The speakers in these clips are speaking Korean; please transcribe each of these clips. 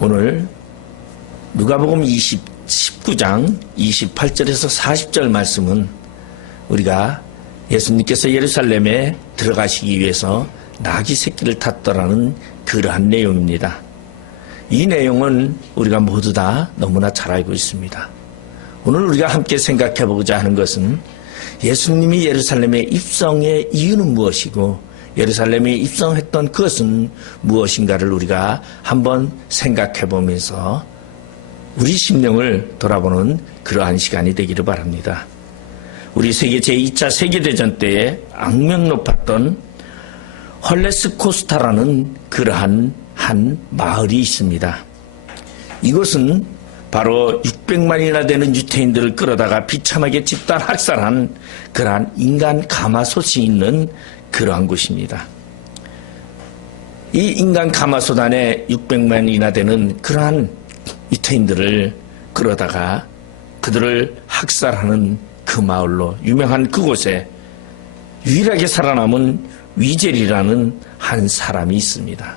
오늘 누가복음 19장 28절에서 40절 말씀은 우리가 예수님께서 예루살렘에 들어가시기 위해서 나귀 새끼를 탔더라는 그러한 내용입니다. 이 내용은 우리가 모두 다 너무나 잘 알고 있습니다. 오늘 우리가 함께 생각해 보고자 하는 것은 예수님이 예루살렘에 입성의 이유는 무엇이고 예루살렘에 입성했던 그것은 무엇인가를 우리가 한번 생각해 보면서 우리 심령을 돌아보는 그러한 시간이 되기를 바랍니다. 우리 세계 제2차 세계대전 때에 악명 높았던 헐레스 코스타라는 그러한 한 마을이 있습니다. 이곳은 바로 600만이나 되는 유태인들을 끌어다가 비참하게 집단 학살한 그러한 인간 가마솥이 있는 그러한 곳입니다. 이 인간 가마솥 안에 600만이나 되는 그러한 유태인들을 끌어다가 그들을 학살하는 그 마을로 유명한 그곳에 유일하게 살아남은 위젤이라는 한 사람이 있습니다.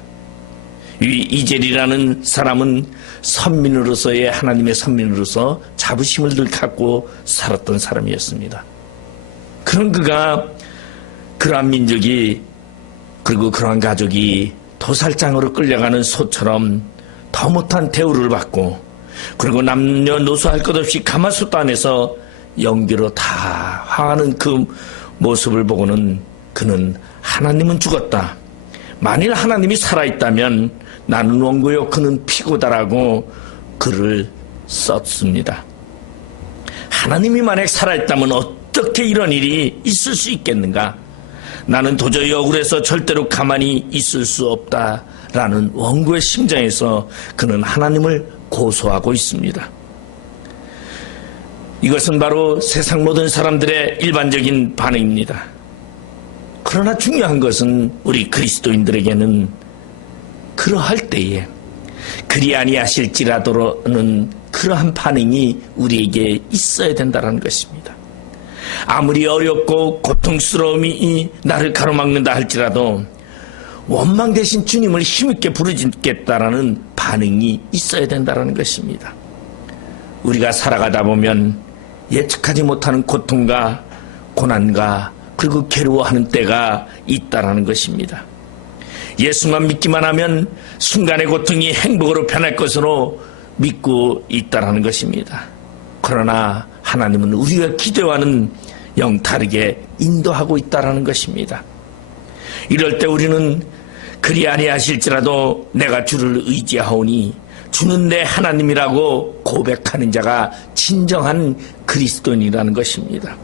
이 이젤이라는 사람은 선민으로서의 하나님의 선민으로서 자부심을 늘 갖고 살았던 사람이었습니다. 그런 그가 그러한 민족이 그리고 그러한 가족이 도살장으로 끌려가는 소처럼 더 못한 대우를 받고 그리고 남녀노소 할 것 없이 가마솥 안에서 연기로 다 화하는 그 모습을 보고는 그는 하나님은 죽었다. 만일 하나님이 살아있다면 나는 원고요 그는 피고다라고 글을 썼습니다. 하나님이 만약 살아있다면 어떻게 이런 일이 있을 수 있겠는가? 나는 도저히 억울해서 절대로 가만히 있을 수 없다라는 원고의 심정에서 그는 하나님을 고소하고 있습니다. 이것은 바로 세상 모든 사람들의 일반적인 반응입니다. 그러나 중요한 것은 우리 그리스도인들에게는 그러할 때에 그리 아니하실지라도는 그러한 반응이 우리에게 있어야 된다는 것입니다. 아무리 어렵고 고통스러움이 나를 가로막는다 할지라도 원망 대신 주님을 힘있게 부르짖겠다라는 반응이 있어야 된다는 것입니다. 우리가 살아가다 보면 예측하지 못하는 고통과 고난과 그리고 괴로워하는 때가 있다라는 것입니다. 예수만 믿기만 하면 순간의 고통이 행복으로 변할 것으로 믿고 있다라는 것입니다. 그러나 하나님은 우리가 기대와는 영 다르게 인도하고 있다라는 것입니다. 이럴 때 우리는 그리 아니하실지라도 내가 주를 의지하오니 주는 내 하나님이라고 고백하는 자가 진정한 그리스도인이라는 것입니다.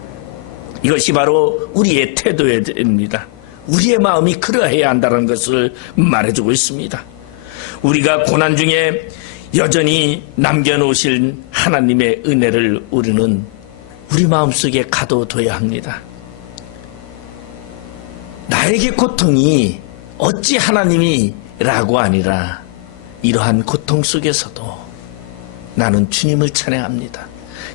이것이 바로 우리의 태도여야 됩니다. 우리의 마음이 그러해야 한다는 것을 말해주고 있습니다. 우리가 고난 중에 여전히 남겨놓으신 하나님의 은혜를 우리는 우리 마음속에 가둬둬야 합니다. 나에게 고통이 어찌 하나님이라고 아니라 이러한 고통 속에서도 나는 주님을 찬양합니다.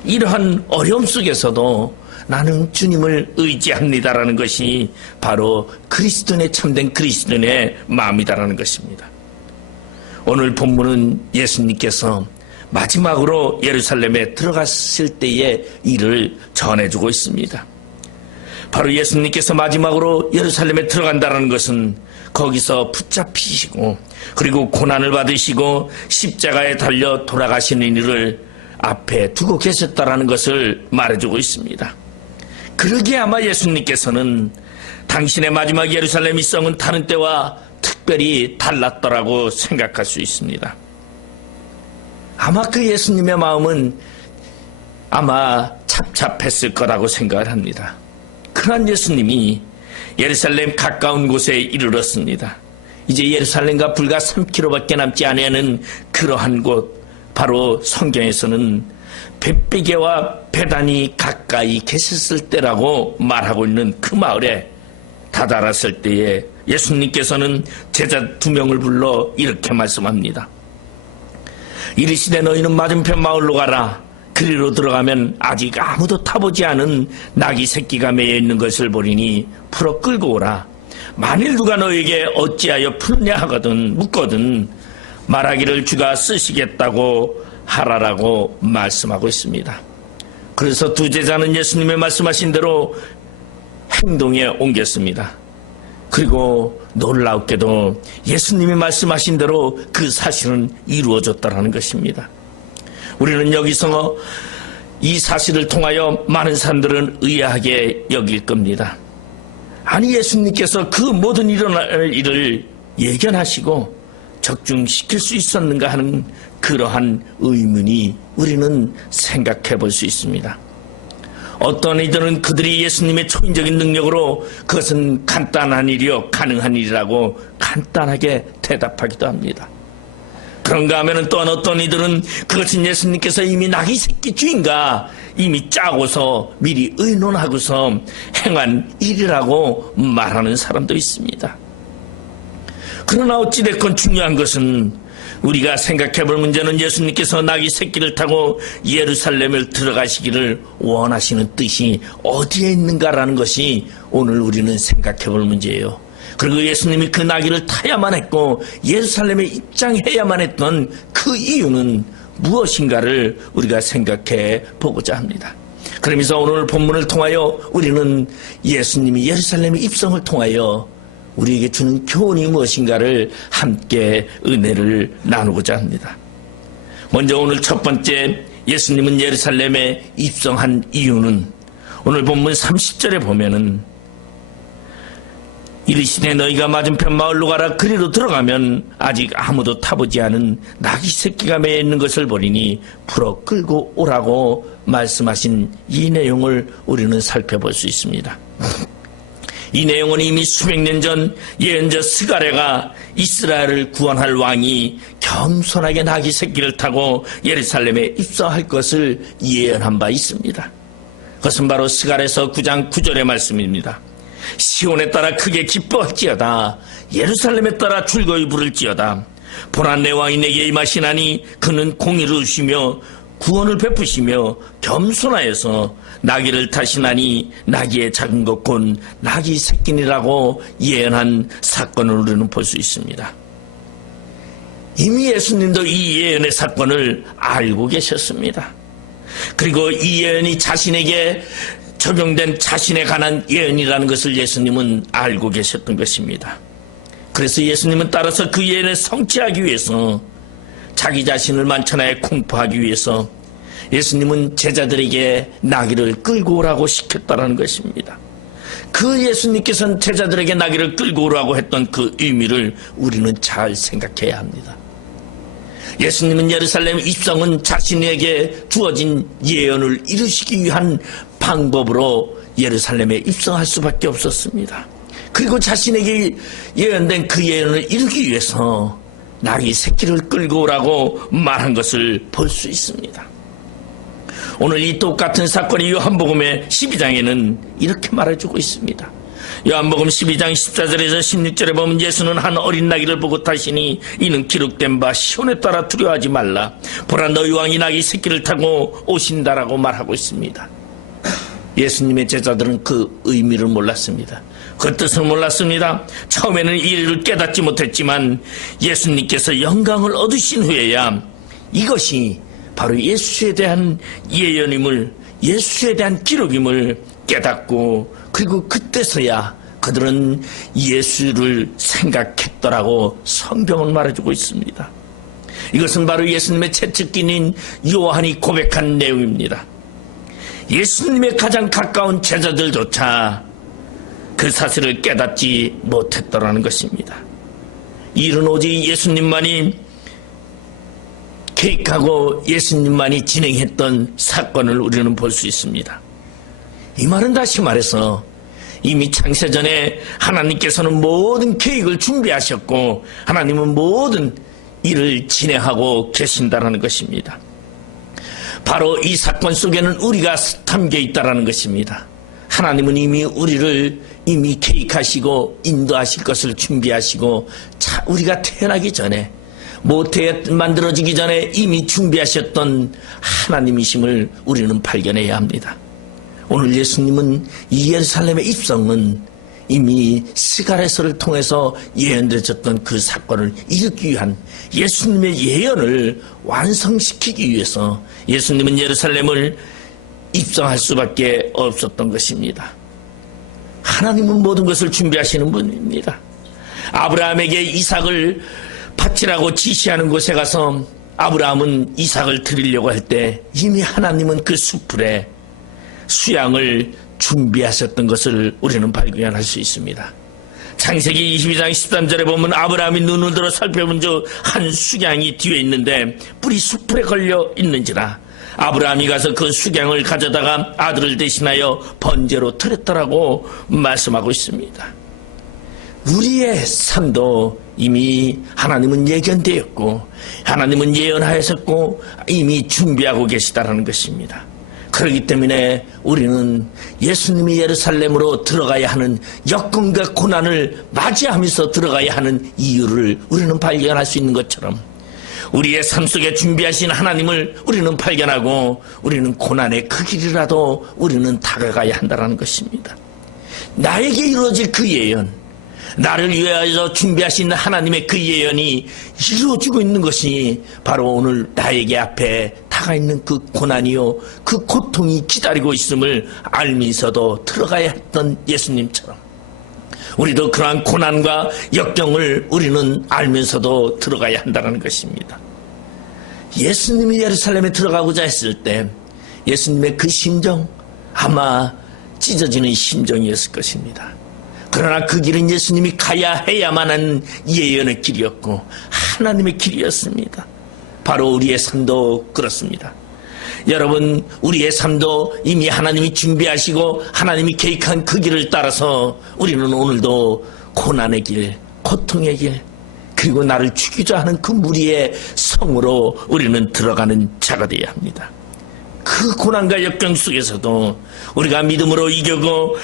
이러한 어려움 속에서도 나는 주님을 의지합니다라는 것이 바로 그리스도인의 참된 그리스도인의 마음이다라는 것입니다. 오늘 본문은 예수님께서 마지막으로 예루살렘에 들어갔을 때의 일을 전해주고 있습니다. 바로 예수님께서 마지막으로 예루살렘에 들어간다는 것은 거기서 붙잡히시고 그리고 고난을 받으시고 십자가에 달려 돌아가시는 일을 앞에 두고 계셨다라는 것을 말해주고 있습니다. 그러기에 아마 예수님께서는 당신의 마지막 예루살렘 입성은 다른 때와 특별히 달랐더라고 생각할 수 있습니다. 아마 그 예수님의 마음은 아마 착잡했을 거라고 생각을 합니다. 그런 예수님이 예루살렘 가까운 곳에 이르렀습니다. 이제 예루살렘과 불과 3km밖에 남지 않은 그러한 곳, 바로 성경에서는 벳베게와 베단이 가까이 계셨을 때라고 말하고 있는 그 마을에 다다랐을 때에 예수님께서는 제자 2명을 불러 이렇게 말씀합니다. 이르시되 너희는 맞은편 마을로 가라. 그리로 들어가면 아직 아무도 타보지 않은 나귀 새끼가 매여 있는 것을 보리니 풀어 끌고 오라. 만일 누가 너에게 어찌하여 푸느냐 하거든 묻거든 말하기를 주가 쓰시겠다고 하라라고 말씀하고 있습니다. 그래서 두 제자는 예수님의 말씀하신 대로 행동에 옮겼습니다. 그리고 놀랍게도 예수님이 말씀하신 대로 그 사실은 이루어졌다는 것입니다. 우리는 여기서 이 사실을 통하여 많은 사람들은 의아하게 여길 겁니다. 아니, 예수님께서 그 모든 일어날 일을 예견하시고 적중시킬 수 있었는가 하는 그러한 의문이 우리는 생각해 볼 수 있습니다. 어떤 이들은 그들이 예수님의 초인적인 능력으로 그것은 간단한 일이요 가능한 일이라고 간단하게 대답하기도 합니다. 그런가 하면 또 어떤 이들은 그것은 예수님께서 이미 나귀 새끼 주인가 이미 짜고서 미리 의논하고서 행한 일이라고 말하는 사람도 있습니다. 그러나 어찌됐건 중요한 것은 우리가 생각해 볼 문제는 예수님께서 나귀 새끼를 타고 예루살렘을 들어가시기를 원하시는 뜻이 어디에 있는가라는 것이 오늘 우리는 생각해 볼 문제예요. 그리고 예수님이 그 나귀를 타야만 했고 예루살렘에 입장해야만 했던 그 이유는 무엇인가를 우리가 생각해 보고자 합니다. 그러면서 오늘 본문을 통하여 우리는 예수님이 예루살렘의 입성을 통하여 우리에게 주는 교훈이 무엇인가를 함께 은혜를 나누고자 합니다. 먼저 오늘 첫 번째, 예수님은 예루살렘에 입성한 이유는 오늘 본문 30절에 보면은 이르시되 너희가 맞은편 마을로 가라. 그리로 들어가면 아직 아무도 타보지 않은 나귀 새끼가 매여 있는 것을 보리니 풀어 끌고 오라고 말씀하신 이 내용을 우리는 살펴볼 수 있습니다. 이 내용은 이미 수백 년 전 예언자 스가랴가 이스라엘을 구원할 왕이 겸손하게 나귀 새끼를 타고 예루살렘에 입성할 것을 예언한 바 있습니다. 그것은 바로 스가랴서 9장 9절의 말씀입니다. 시온에 따라 크게 기뻐할지어다. 예루살렘에 따라 즐거이 부를지어다. 보라, 내 왕이 내게 임하시나니 그는 공의를 주시며 구원을 베푸시며 겸손하여서 나귀를 타시나니 나귀의 작은 것 곧 나귀 새끼니라고 예언한 사건을 우리는 볼 수 있습니다. 이미 예수님도 이 예언의 사건을 알고 계셨습니다. 그리고 이 예언이 자신에게 적용된 자신에 관한 예언이라는 것을 예수님은 알고 계셨던 것입니다. 그래서 예수님은 따라서 그 예언을 성취하기 위해서 자기 자신을 만천하에 공포하기 위해서 예수님은 제자들에게 나귀를 끌고 오라고 시켰다는 것입니다. 그 예수님께서는 제자들에게 나귀를 끌고 오라고 했던 그 의미를 우리는 잘 생각해야 합니다. 예수님은 예루살렘 입성은 자신에게 주어진 예언을 이루시기 위한 방법으로 예루살렘에 입성할 수밖에 없었습니다. 그리고 자신에게 예언된 그 예언을 이루기 위해서 나귀 새끼를 끌고 오라고 말한 것을 볼 수 있습니다. 오늘 이 똑같은 사건이 요한복음의 12장에는 이렇게 말해주고 있습니다. 요한복음 12장 14절에서 16절에 보면 예수는 한 어린 나귀를 보고 타시니 이는 기록된 바 시온에 따라 두려워하지 말라. 보라, 너희 왕이 나귀 새끼를 타고 오신다라고 말하고 있습니다. 예수님의 제자들은 그 의미를 몰랐습니다. 그 뜻을 몰랐습니다. 처음에는 이 일을 깨닫지 못했지만 예수님께서 영광을 얻으신 후에야 이것이 바로 예수에 대한 예언임을, 예수에 대한 기록임을 깨닫고, 그리고 그때서야 그들은 예수를 생각했더라고 성경은 말해주고 있습니다. 이것은 바로 예수님의 채찍기인 요한이 고백한 내용입니다. 예수님의 가장 가까운 제자들조차 그 사실을 깨닫지 못했더라는 것입니다. 이 일은 오직 예수님만이 계획하고 예수님만이 진행했던 사건을 우리는 볼 수 있습니다. 이 말은 다시 말해서 이미 창세전에 하나님께서는 모든 계획을 준비하셨고 하나님은 모든 일을 진행하고 계신다는 것입니다. 바로 이 사건 속에는 우리가 담겨 있다는 것입니다. 하나님은 이미 우리를 이미 계획하시고 인도하실 것을 준비하시고 우리가 태어나기 전에 모태에 만들어지기 전에 이미 준비하셨던 하나님이심을 우리는 발견해야 합니다. 오늘 예수님은 이 예루살렘의 입성은 이미 스가랴서를 통해서 예언되었던 그 사건을 이루기 위한 예수님의 예언을 완성시키기 위해서 예수님은 예루살렘을 입성할 수밖에 없었던 것입니다. 하나님은 모든 것을 준비하시는 분입니다. 아브라함에게 이삭을 바치라고 지시하는 곳에 가서 아브라함은 이삭을 드리려고 할 때 이미 하나님은 그 숯불에 수양을 준비하셨던 것을 우리는 발견할 수 있습니다. 창세기 22장 13절에 보면 아브라함이 눈을 들어 살펴본 즉 한 수양이 뒤에 있는데 뿔이 숯불에 걸려 있는지라 아브라함이 가서 그 수양을 가져다가 아들을 대신하여 번제로 드렸더라고 말씀하고 있습니다. 우리의 삶도 이미 하나님은 예견되었고 하나님은 예언하였었고 이미 준비하고 계시다라는 것입니다. 그렇기 때문에 우리는 예수님이 예루살렘으로 들어가야 하는 여건과 고난을 맞이하면서 들어가야 하는 이유를 우리는 발견할 수 있는 것처럼 우리의 삶 속에 준비하신 하나님을 우리는 발견하고 우리는 고난의 그 길이라도 우리는 다가가야 한다는 것입니다. 나에게 이루어질 그 예언, 나를 위하여 준비하신 하나님의 그 예언이 이루어지고 있는 것이 바로 오늘 나에게 앞에 다가 있는 그 고난이요 그 고통이 기다리고 있음을 알면서도 들어가야 했던 예수님처럼 우리도 그러한 고난과 역경을 우리는 알면서도 들어가야 한다는 것입니다. 예수님이 예루살렘에 들어가고자 했을 때 예수님의 그 심정 아마 찢어지는 심정이었을 것입니다. 그러나 그 길은 예수님이 가야 해야만 하는 예언의 길이었고 하나님의 길이었습니다. 바로 우리의 삶도 그렇습니다. 여러분, 우리의 삶도 이미 하나님이 준비하시고 하나님이 계획한 그 길을 따라서 우리는 오늘도 고난의 길, 고통의 길, 그리고 나를 죽이자 하는 그 무리의 성으로 우리는 들어가는 자가 되어야 합니다. 그 고난과 역경 속에서도 우리가 믿음으로 이겨고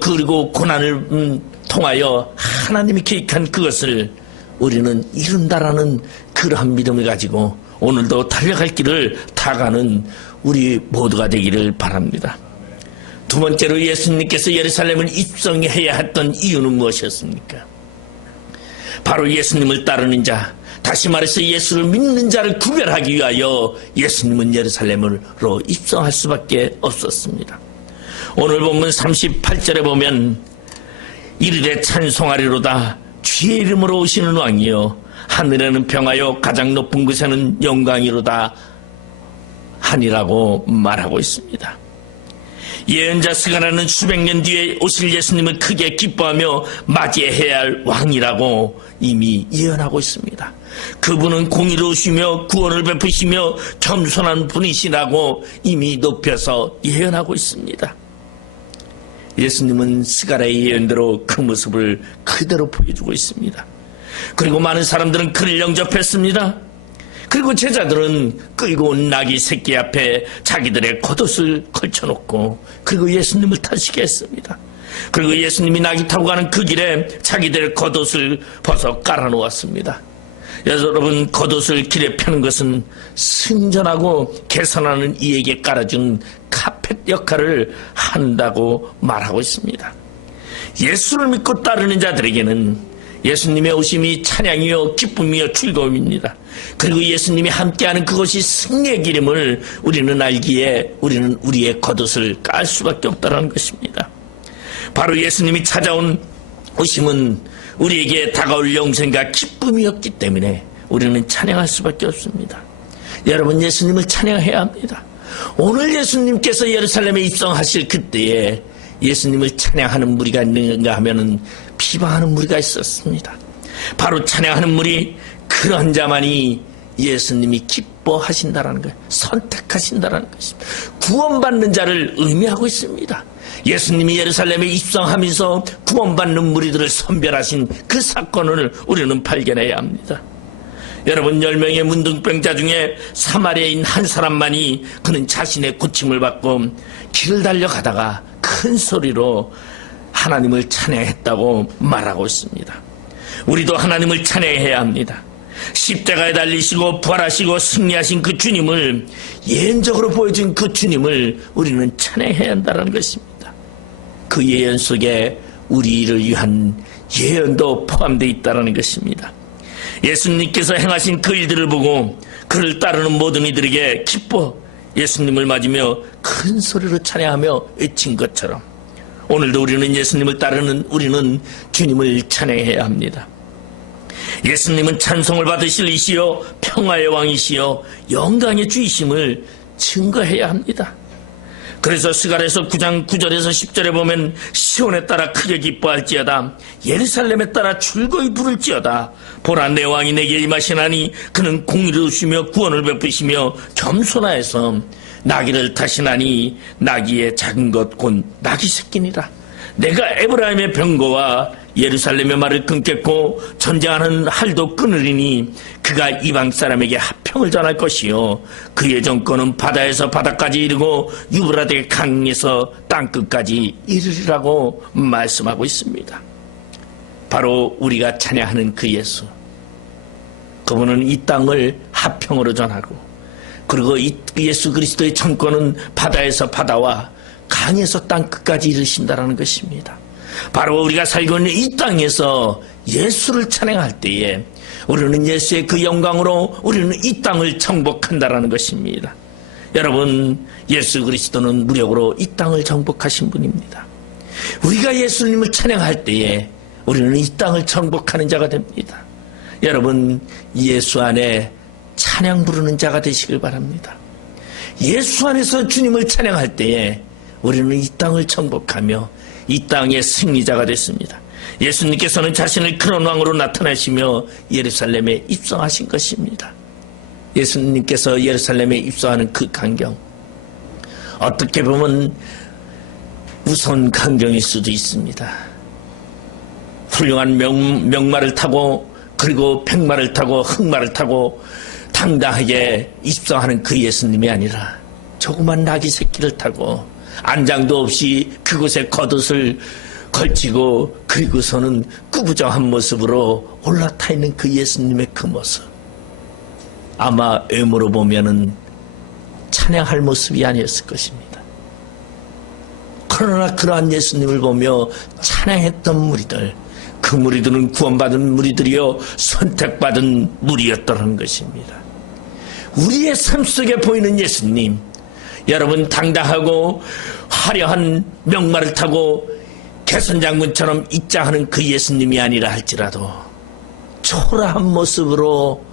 그리고 고난을 통하여 하나님이 계획한 그것을 우리는 이룬다라는 그러한 믿음을 가지고 오늘도 달려갈 길을 다가는 우리 모두가 되기를 바랍니다. 두 번째로 예수님께서 예루살렘을 입성해야 했던 이유는 무엇이었습니까? 바로 예수님을 따르는 자, 다시 말해서 예수를 믿는 자를 구별하기 위하여 예수님은 예루살렘으로 입성할 수밖에 없었습니다. 오늘 본문 38절에 보면 이르되 찬송하리로다 주의 이름으로 오시는 왕이여 하늘에는 평하여 가장 높은 곳에는 영광이로다 하니라고 말하고 있습니다. 예언자 스가랴는 수백 년 뒤에 오실 예수님을 크게 기뻐하며 맞이해야 할 왕이라고 이미 예언하고 있습니다. 그분은 공의로우시며 구원을 베푸시며 겸손한 분이시라고 이미 높여서 예언하고 있습니다. 예수님은 스가랴의 예언대로 그 모습을 그대로 보여주고 있습니다. 그리고 많은 사람들은 그를 영접했습니다. 그리고 제자들은 끌고 온 나귀 새끼 앞에 자기들의 겉옷을 걸쳐놓고 그리고 예수님을 타시게 했습니다. 그리고 예수님이 나귀 타고 가는 그 길에 자기들의 겉옷을 벗어 깔아놓았습니다. 여러분, 겉옷을 길에 펴는 것은 승전하고 개선하는 이에게 깔아준 카펫 역할을 한다고 말하고 있습니다. 예수를 믿고 따르는 자들에게는 예수님의 오심이 찬양이요 기쁨이요 즐거움입니다. 그리고 예수님이 함께하는 그것이 승리의 길임을 우리는 알기에 우리는 우리의 겉옷을 깔 수밖에 없다는 것입니다. 바로 예수님이 찾아온 오심은 우리에게 다가올 영생과 기쁨이었기 때문에 우리는 찬양할 수밖에 없습니다. 여러분, 예수님을 찬양해야 합니다. 오늘 예수님께서 예루살렘에 입성하실 그때에 예수님을 찬양하는 무리가 있는가 하면은 비방하는 무리가 있었습니다. 바로 찬양하는 무리, 그런 자만이 예수님이 기뻐하신다라는 거예요. 선택하신다라는 것입니다. 구원받는 자를 의미하고 있습니다. 예수님이 예루살렘에 입성하면서 구원받는 무리들을 선별하신 그 사건을 우리는 발견해야 합니다. 여러분, 10명의 문둥병자 중에 사마리아인 한 사람만이 그는 자신의 고침을 받고 길을 달려가다가 큰 소리로 하나님을 찬양했다고 말하고 있습니다. 우리도 하나님을 찬양해야 합니다. 십자가에 달리시고 부활하시고 승리하신 그 주님을, 예언적으로 보여준 그 주님을 우리는 찬양해야 한다는 것입니다. 그 예언 속에 우리를 위한 예언도 포함되어 있다는 것입니다. 예수님께서 행하신 그 일들을 보고 그를 따르는 모든 이들에게 기뻐 예수님을 맞으며 큰 소리로 찬양하며 외친 것처럼 오늘도 우리는 예수님을 따르는 우리는 주님을 찬양해야 합니다. 예수님은 찬송을 받으실 이시여 평화의 왕이시여 영광의 주이심을 증거해야 합니다. 그래서 스가랴서 9장 9절에서 10절에 보면 시온에 따라 크게 기뻐할지어다 예루살렘에 따라 즐거이 부를지어다 보라 내 왕이 내게 임하시나니 그는 공의를 주시며 구원을 베푸시며 겸손하여서 나귀를 타시나니 나귀의 작은 것 곧 나귀 새끼니라. 내가 에브라임의 병거와 예루살렘의 말을 끊겠고 전쟁하는 할도 끊으리니 그가 이방 사람에게 화평을 전할 것이요 그의 정권은 바다에서 바다까지 이르고 유브라데 강에서 땅끝까지 이르리라고 말씀하고 있습니다. 바로 우리가 찬양하는 그 예수, 그분은 이 땅을 화평으로 전하고 그리고 이 예수 그리스도의 정권은 바다에서 바다와 강에서 땅끝까지 이르신다라는 것입니다. 바로 우리가 살고 있는 이 땅에서 예수를 찬양할 때에 우리는 예수의 그 영광으로 우리는 이 땅을 정복한다라는 것입니다. 여러분, 예수 그리스도는 무력으로 이 땅을 정복하신 분입니다. 우리가 예수님을 찬양할 때에 우리는 이 땅을 정복하는 자가 됩니다. 여러분, 예수 안에 찬양 부르는 자가 되시길 바랍니다. 예수 안에서 주님을 찬양할 때에 우리는 이 땅을 정복하며 이 땅의 승리자가 됐습니다. 예수님께서는 자신을 그런 왕으로 나타내시며 예루살렘에 입성하신 것입니다. 예수님께서 예루살렘에 입성하는 그 광경, 어떻게 보면 무서운 광경일 수도 있습니다. 훌륭한 명마를 타고 그리고 백마를 타고 흑마를 타고 당당하게 입성하는 그 예수님이 아니라 조그만 나귀 새끼를 타고 안장도 없이 그곳에 겉옷을 걸치고 그리고서는 꾸부정한 모습으로 올라타 있는 그 예수님의 그 모습, 아마 외모로 보면은 찬양할 모습이 아니었을 것입니다. 그러나 그러한 예수님을 보며 찬양했던 무리들, 그 무리들은 구원받은 무리들이요 선택받은 무리였다는 것입니다. 우리의 삶 속에 보이는 예수님, 여러분, 당당하고 화려한 명마를 타고 개선장군처럼 입장하는 그 예수님이 아니라 할지라도 초라한 모습으로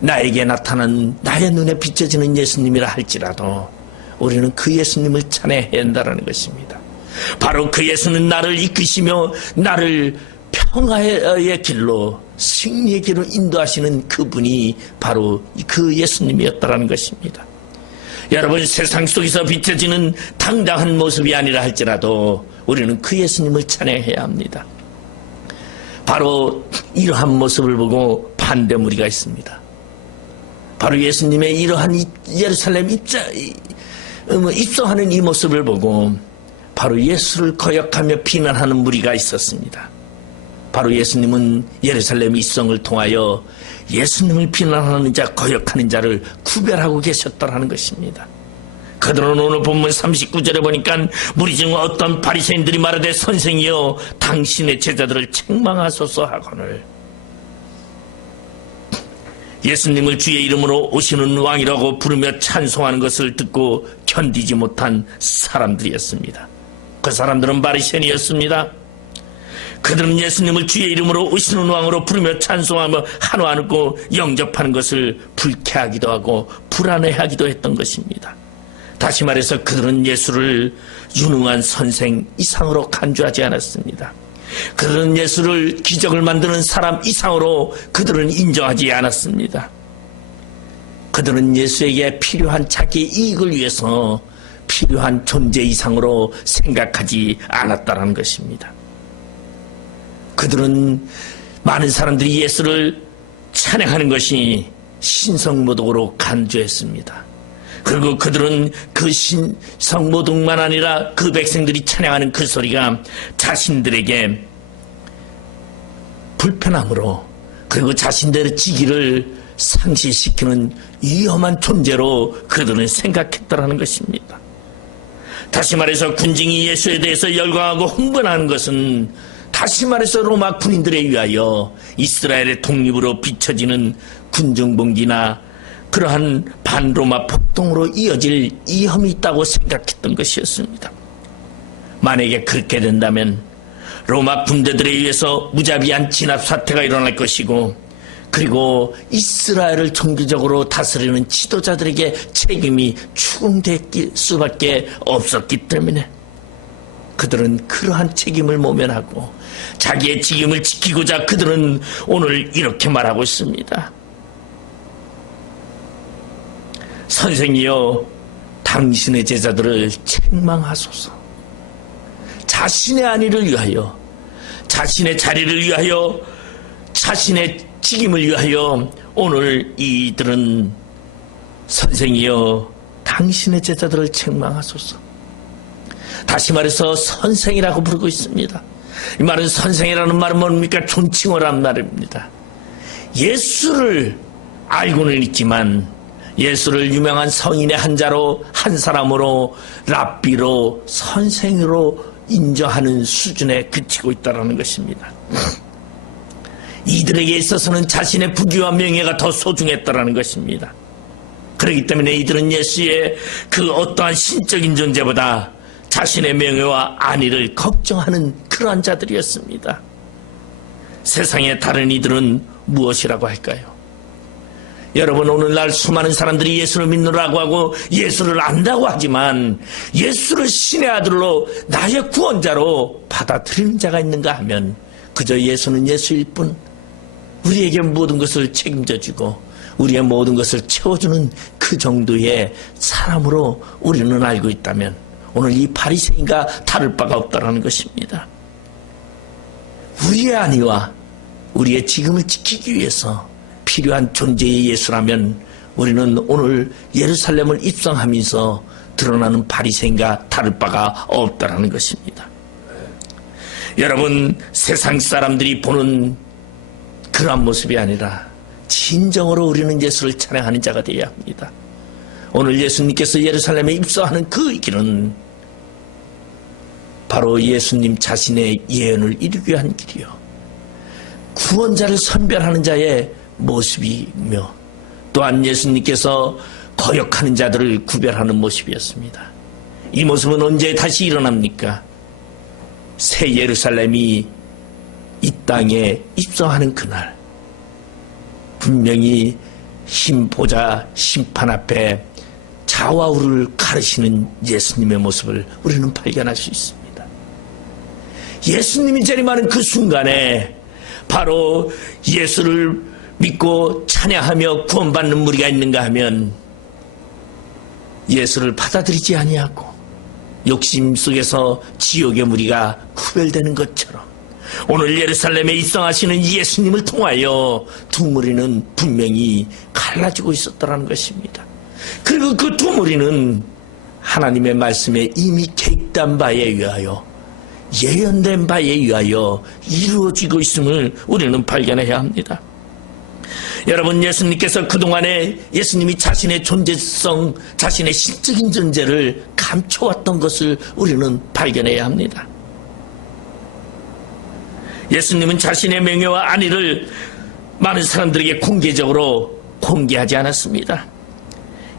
나에게 나타난 나의 눈에 비춰지는 예수님이라 할지라도 우리는 그 예수님을 찬양해야 한다는 것입니다. 바로 그 예수는 나를 이끄시며 나를 평화의 길로 승리의 길로 인도하시는 그분이 바로 그 예수님이었다는 것입니다. 여러분, 세상 속에서 비춰지는 당당한 모습이 아니라 할지라도 우리는 그 예수님을 찬양해야 합니다. 바로 이러한 모습을 보고 반대 무리가 있습니다. 바로 예수님의 이러한 예루살렘 입성하는 이 모습을 보고 바로 예수를 거역하며 비난하는 무리가 있었습니다. 바로 예수님은 예루살렘 입성을 통하여 예수님을 비난하는 자, 거역하는 자를 구별하고 계셨다라는 것입니다. 그들은 오늘 본문 39절에 보니까 무리 중 어떤 바리새인들이 말하되 선생이여 당신의 제자들을 책망하소서 하거늘. 예수님을 주의 이름으로 오시는 왕이라고 부르며 찬송하는 것을 듣고 견디지 못한 사람들이었습니다. 그 사람들은 바리새인이었습니다. 그들은 예수님을 주의 이름으로 오시는 왕으로 부르며 찬송하며 한화하고 영접하는 것을 불쾌하기도 하고 불안해하기도 했던 것입니다. 다시 말해서 그들은 예수를 유능한 선생 이상으로 간주하지 않았습니다. 그들은 예수를 기적을 만드는 사람 이상으로 그들은 인정하지 않았습니다. 그들은 예수에게 필요한 자기의 이익을 위해서 필요한 존재 이상으로 생각하지 않았다는 것입니다. 그들은 많은 사람들이 예수를 찬양하는 것이 신성모독으로 간주했습니다. 그리고 그들은 그 신성모독만 아니라 그 백성들이 찬양하는 그 소리가 자신들에게 불편함으로 그리고 자신들의 지위를 상실시키는 위험한 존재로 그들은 생각했다는 것입니다. 다시 말해서 군중이 예수에 대해서 열광하고 흥분하는 것은 다시 말해서 로마 군인들에 의하여 이스라엘의 독립으로 비춰지는 군중봉기나 그러한 반로마 폭동으로 이어질 위험이 있다고 생각했던 것이었습니다. 만약에 그렇게 된다면 로마 군대들에 의해서 무자비한 진압 사태가 일어날 것이고, 그리고 이스라엘을 종교적으로 다스리는 지도자들에게 책임이 추궁될 수밖에 없었기 때문에 그들은 그러한 책임을 모면하고 자기의 직임을 지키고자 그들은 오늘 이렇게 말하고 있습니다. 선생이여, 당신의 제자들을 책망하소서. 자신의 안위를 위하여, 자신의 자리를 위하여, 자신의 직임을 위하여 오늘 이들은 선생이여, 당신의 제자들을 책망하소서. 다시 말해서 선생이라고 부르고 있습니다. 이 말은, 선생이라는 말은 뭡니까? 존칭어란 말입니다. 예수를 알고는 있지만 예수를 유명한 성인의 한 자로, 한 사람으로, 랍비로, 선생으로 인정하는 수준에 그치고 있다는 것입니다. 이들에게 있어서는 자신의 부귀와 명예가 더 소중했다는 것입니다. 그렇기 때문에 이들은 예수의 그 어떠한 신적인 존재보다 자신의 명예와 안위를 걱정하는 그러한 자들이었습니다. 세상의 다른 이들은 무엇이라고 할까요? 여러분, 오늘날 수많은 사람들이 예수를 믿느라고 하고 예수를 안다고 하지만 예수를 신의 아들로, 나의 구원자로 받아들이는 자가 있는가 하면 그저 예수는 예수일 뿐, 우리에게 모든 것을 책임져주고 우리의 모든 것을 채워주는 그 정도의 사람으로 우리는 알고 있다면 오늘 이 바리새인과 다를 바가 없다는 것입니다. 우리의 안위와 우리의 직임을 지키기 위해서 필요한 존재의 예수라면 우리는 오늘 예루살렘을 입성하면서 드러나는 바리새인과 다를 바가 없다는 것입니다. 여러분, 세상 사람들이 보는 그러한 모습이 아니라 진정으로 우리는 예수를 찬양하는 자가 되어야 합니다. 오늘 예수님께서 예루살렘에 입성하는 그 길은 바로 예수님 자신의 예언을 이루기 위한 길이요, 구원자를 선별하는 자의 모습이며, 또한 예수님께서 거역하는 자들을 구별하는 모습이었습니다. 이 모습은 언제 다시 일어납니까? 새 예루살렘이 이 땅에 입성하는 그날, 분명히 보좌 심판 앞에 좌우를 가르시는 예수님의 모습을 우리는 발견할 수 있습니다. 예수님이 재림하는 그 순간에 바로 예수를 믿고 찬양하며 구원받는 무리가 있는가 하면 예수를 받아들이지 아니하고 욕심 속에서 지옥의 무리가 구별되는 것처럼 오늘 예루살렘에 입성하시는 예수님을 통하여 두 무리는 분명히 갈라지고 있었다는 것입니다. 그리고 그 두 무리는 하나님의 말씀에 이미 계획된 바에 의하여, 예언된 바에 의하여 이루어지고 있음을 우리는 발견해야 합니다. 여러분, 예수님께서 그동안에 예수님이 자신의 존재성, 자신의 실적인 존재를 감춰왔던 것을 우리는 발견해야 합니다. 예수님은 자신의 명예와 안위를 많은 사람들에게 공개적으로 공개하지 않았습니다.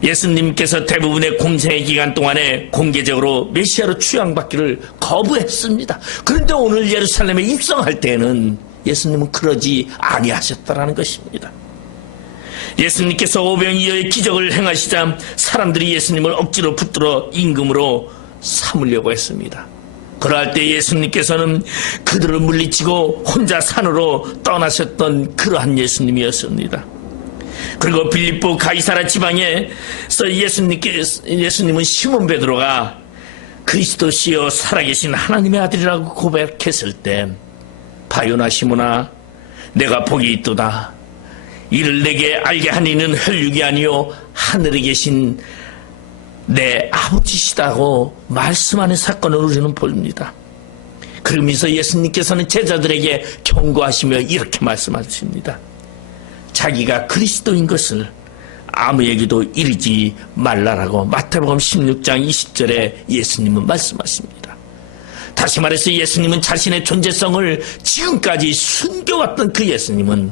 예수님께서 대부분의 공생의 기간 동안에 공개적으로 메시아로 취향받기를 거부했습니다. 그런데 오늘 예루살렘에 입성할 때에는 예수님은 그러지 아니하셨다라는 것입니다. 예수님께서 오병이어의 기적을 행하시자 사람들이 예수님을 억지로 붙들어 임금으로 삼으려고 했습니다. 그러할 때 예수님께서는 그들을 물리치고 혼자 산으로 떠나셨던 그러한 예수님이었습니다. 그리고 빌립보 가이사라 지방에서 예수님은 시몬 베드로가 그리스도시여 살아계신 하나님의 아들이라고 고백했을 때, 바요나 시몬아, 내가 복이 있도다. 이를 내게 알게 한 이는 혈육이 아니요 하늘에 계신 내 아버지시다고 말씀하는 사건을 우리는 봅니다. 그러면서 예수님께서는 제자들에게 경고하시며 이렇게 말씀하십니다. 자기가 그리스도인 것을 아무에게도 이르지 말라라고 마태복음 16장 20절에 예수님은 말씀하십니다. 다시 말해서 예수님은 자신의 존재성을 지금까지 숨겨왔던 그 예수님은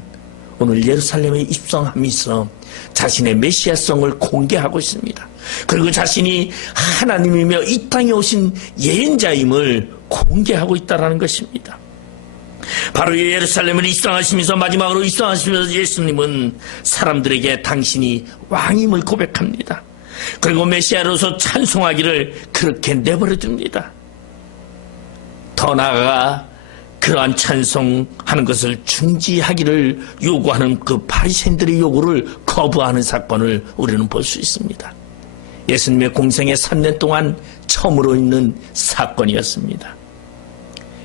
오늘 예루살렘에 입성하면서 자신의 메시아성을 공개하고 있습니다. 그리고 자신이 하나님이며 이 땅에 오신 예언자임을 공개하고 있다는 것입니다. 바로 예루살렘을 입성하시면서 마지막으로 입성하시면서 예수님은 사람들에게 당신이 왕임을 고백합니다. 그리고 메시아로서 찬송하기를 그렇게 내버려 둡니다. 더 나아가 그러한 찬송하는 것을 중지하기를 요구하는 그 바리새인들의 요구를 거부하는 사건을 우리는 볼 수 있습니다. 예수님의 공생의 3년 동안 처음으로 있는 사건이었습니다.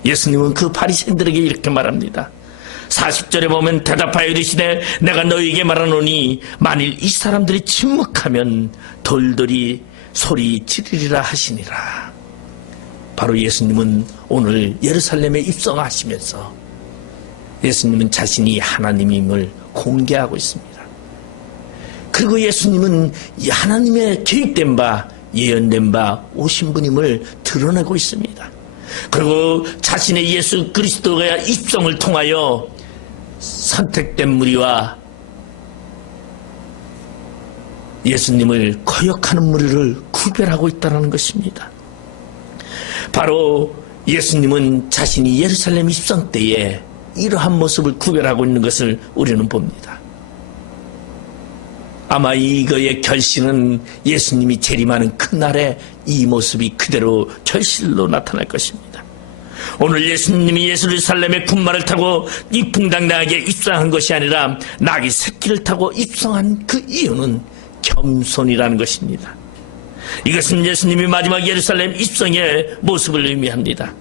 예수님은 그 바리새인들에게 이렇게 말합니다. 40절에 보면 대답하여 이르시되 내가 너희에게 말하노니 만일 이 사람들이 침묵하면 돌들이 소리 지르리라 하시니라. 바로 예수님은 오늘 예루살렘에 입성하시면서 예수님은 자신이 하나님임을 공개하고 있습니다. 그리고 예수님은 하나님의 계획된 바, 예언된 바 오신 분임을 드러내고 있습니다. 그리고 자신의 예수 그리스도의 입성을 통하여 선택된 무리와 예수님을 거역하는 무리를 구별하고 있다는 것입니다. 바로 예수님은 자신이 예루살렘 입성 때에 이러한 모습을 구별하고 있는 것을 우리는 봅니다. 아마 이거의 결실은 예수님이 재림하는 그날에 이 모습이 그대로 결실로 나타날 것입니다. 오늘 예수님이 예루살렘의 군마를 타고 이풍당당하게 입성한 것이 아니라 나귀 새끼를 타고 입성한 그 이유는 겸손이라는 것입니다. 이것은 예수님이 마지막 예루살렘 입성의 모습을 의미합니다.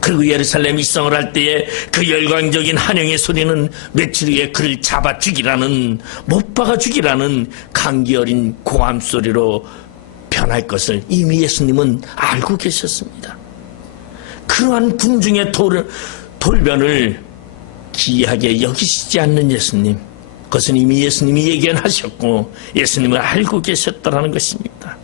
그리고 예루살렘 입성을 할 때에 그 열광적인 환영의 소리는 며칠 후에 그를 잡아 죽이라는, 못 박아 죽이라는 감기 어린 고함 소리로 변할 것을 이미 예수님은 알고 계셨습니다. 그러한 군중의 돌변을 기이하게 여기시지 않는 예수님, 그것은 이미 예수님이 예견하셨고 예수님을 알고 계셨다는 것입니다.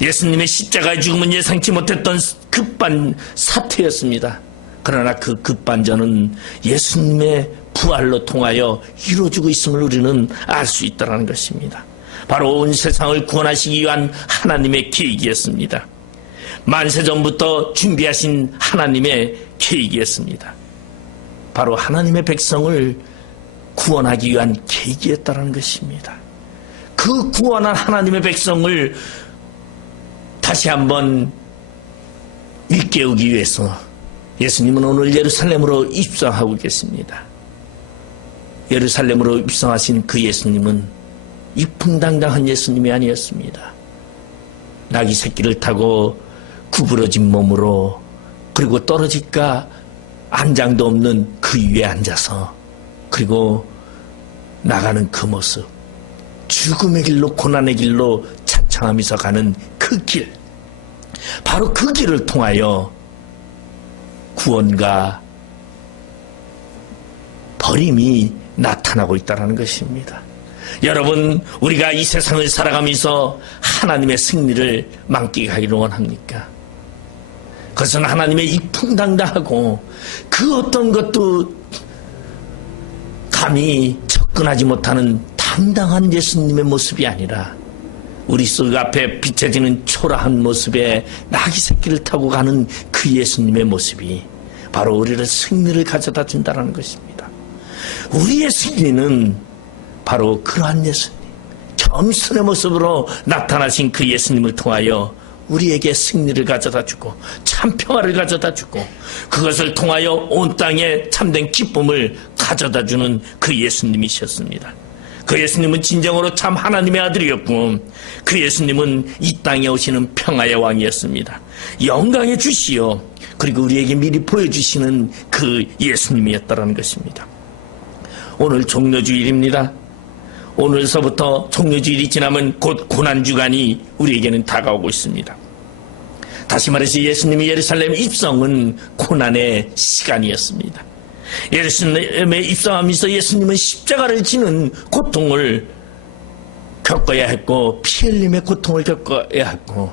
예수님의 십자가의 죽음은 예상치 못했던 급반 사태였습니다. 그러나 그 급반전은 예수님의 부활로 통하여 이루어지고 있음을 우리는 알 수 있다는 것입니다. 바로 온 세상을 구원하시기 위한 하나님의 계획이었습니다. 만세전부터 준비하신 하나님의 계획이었습니다. 바로 하나님의 백성을 구원하기 위한 계획이었다는 것입니다. 그 구원한 하나님의 백성을 다시 한번 일깨우기 위해서 예수님은 오늘 예루살렘으로 입성하고 계십니다. 예루살렘으로 입성하신 그 예수님은 이풍당당한 예수님이 아니었습니다. 나귀 새끼를 타고 구부러진 몸으로, 그리고 떨어질까 안장도 없는 그 위에 앉아서, 그리고 나가는 그 모습, 죽음의 길로, 고난의 길로 차창하면서 가는 그 길, 바로 그 길을 통하여 구원과 버림이 나타나고 있다는 것입니다. 여러분, 우리가 이 세상을 살아가면서 하나님의 승리를 만끽하기를 원합니까? 그것은 하나님의 이풍당당하고 그 어떤 것도 감히 접근하지 못하는 당당한 예수님의 모습이 아니라 우리 속 앞에 비춰지는 초라한 모습에 나귀 새끼를 타고 가는 그 예수님의 모습이 바로 우리를 승리를 가져다 준다는 것입니다. 우리의 승리는 바로 그러한 예수님, 겸손의 모습으로 나타나신 그 예수님을 통하여 우리에게 승리를 가져다 주고 참 평화를 가져다 주고 그것을 통하여 온 땅에 참된 기쁨을 가져다 주는 그 예수님이셨습니다. 그 예수님은 진정으로 참 하나님의 아들이었고 그 예수님은 이 땅에 오시는 평화의 왕이었습니다. 영광의 주시요, 그리고 우리에게 미리 보여주시는 그 예수님이었다는 것입니다. 오늘 종려주일입니다. 오늘서부터 종려주일이 지나면 곧 고난주간이 우리에게는 다가오고 있습니다. 다시 말해서 예수님이 예루살렘 입성은 고난의 시간이었습니다. 예루살렘에 입성하면서 예수님은 십자가를 지는 고통을 겪어야 했고 피 흘림의 고통을 겪어야 했고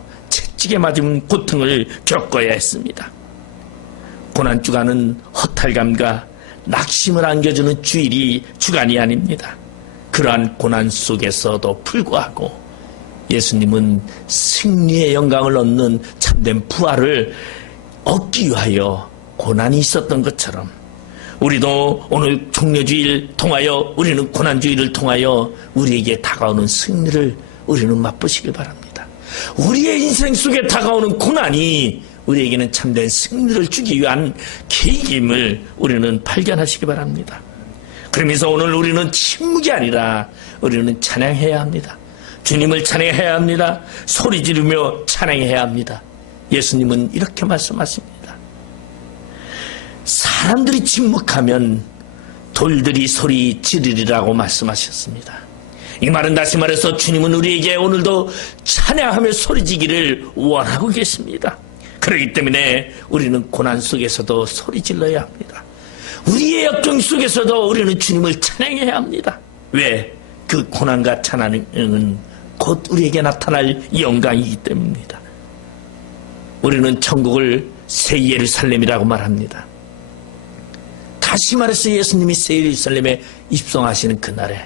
채찍에 맞은 고통을 겪어야 했습니다. 고난주간은 허탈감과 낙심을 안겨주는 주일이 주간이 아닙니다. 그러한 고난 속에서도 불구하고 예수님은 승리의 영광을 얻는 참된 부활을 얻기 위하여 고난이 있었던 것처럼 우리도 오늘 종려주일 통하여 우리는 고난주일을 통하여 우리에게 다가오는 승리를 우리는 맛보시길 바랍니다. 우리의 인생 속에 다가오는 고난이 우리에게는 참된 승리를 주기 위한 계기임을 우리는 발견하시기 바랍니다. 그러면서 오늘 우리는 침묵이 아니라 우리는 찬양해야 합니다. 주님을 찬양해야 합니다. 소리 지르며 찬양해야 합니다. 예수님은 이렇게 말씀하십니다. 사람들이 침묵하면 돌들이 소리 지르리라고 말씀하셨습니다. 이 말은 다시 말해서 주님은 우리에게 오늘도 찬양하며 소리지기를 원하고 계십니다. 그렇기 때문에 우리는 고난 속에서도 소리 질러야 합니다. 우리의 역경 속에서도 우리는 주님을 찬양해야 합니다. 왜? 그 고난과 찬양은 곧 우리에게 나타날 영광이기 때문입니다. 우리는 천국을 새 예루살렘이라고 말합니다. 다시 말해서 예수님이 새 예루살렘에 입성하시는 그날에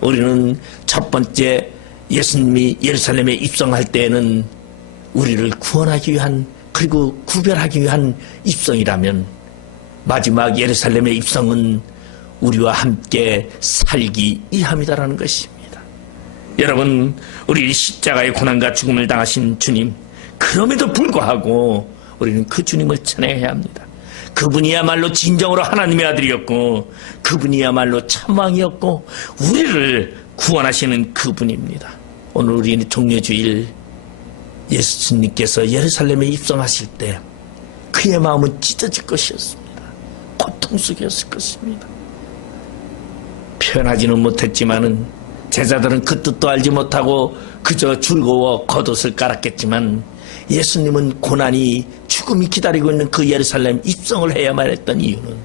우리는 첫 번째 예수님이 예루살렘에 입성할 때에는 우리를 구원하기 위한 그리고 구별하기 위한 입성이라면 마지막 예루살렘의 입성은 우리와 함께 살기 위함이다라는 것입니다. 여러분, 우리 십자가의 고난과 죽음을 당하신 주님, 그럼에도 불구하고 우리는 그 주님을 찬양해야 합니다. 그분이야말로 진정으로 하나님의 아들이었고 그분이야말로 참왕이었고 우리를 구원하시는 그분입니다. 오늘 우리는 종려주일 예수님께서 예루살렘에 입성하실 때 그의 마음은 찢어질 것이었습니다. 고통 속이었을 것입니다. 표현하지는 못했지만은 제자들은 그 뜻도 알지 못하고 그저 즐거워 겉옷을 깔았겠지만 예수님은 고난이 죽음이 기다리고 있는 그 예루살렘 입성을 해야만 했던 이유는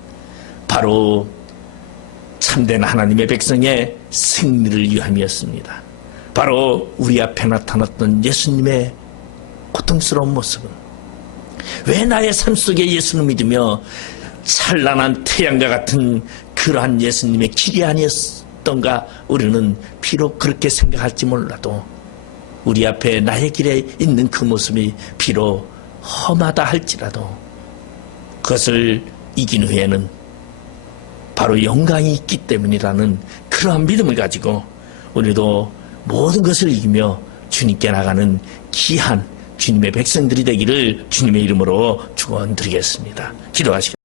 바로 참된 하나님의 백성의 승리를 위함이었습니다. 바로 우리 앞에 나타났던 예수님의 고통스러운 모습은 왜 나의 삶 속에 예수를 믿으며 찬란한 태양과 같은 그러한 예수님의 길이 아니었던가. 우리는 비록 그렇게 생각할지 몰라도 우리 앞에 나의 길에 있는 그 모습이 비록 험하다 할지라도 그것을 이긴 후에는 바로 영광이 있기 때문이라는 그러한 믿음을 가지고 우리도 모든 것을 이기며 주님께 나가는 귀한 주님의 백성들이 되기를 주님의 이름으로 축원드리겠습니다. 기도하시겠습니다.